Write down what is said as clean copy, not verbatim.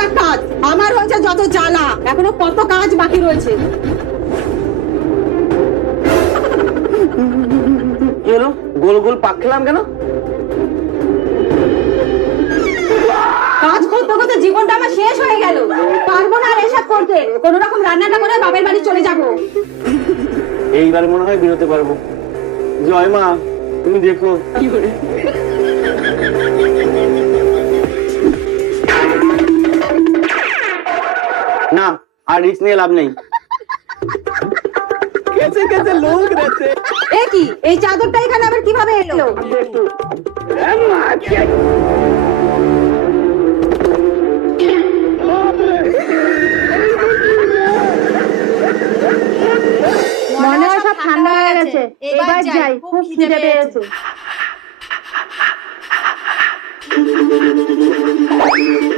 টুকটাক কাজ, আমার হয়েছে যত জ্বালা, এখনো কত কাজ বাকি রয়েছে। কি হলো, গোল গোল পাক খেলাম কেন? কাজ করতে করতে জীবনটা আমার শেষ হয়ে গেল, পারবো না আর এসব করতে। কোন রকম রান্নাটা করে বাপের বাড়ি চলে যাবো। এইবার মনে হয় বেরোতে পারবো। জয় মা, তুমি দেখো। না, আর রিস্ক নিয়ে লাভ নেই। कैसे कैसे लोग रहते हैं। এ কি, এই চাদরটা এখানে আবার কিভাবে এলো? মনে হয় সব ঠান্ডা হয়ে গেছে, এবার যাই, খুব খিদে পেয়েছে।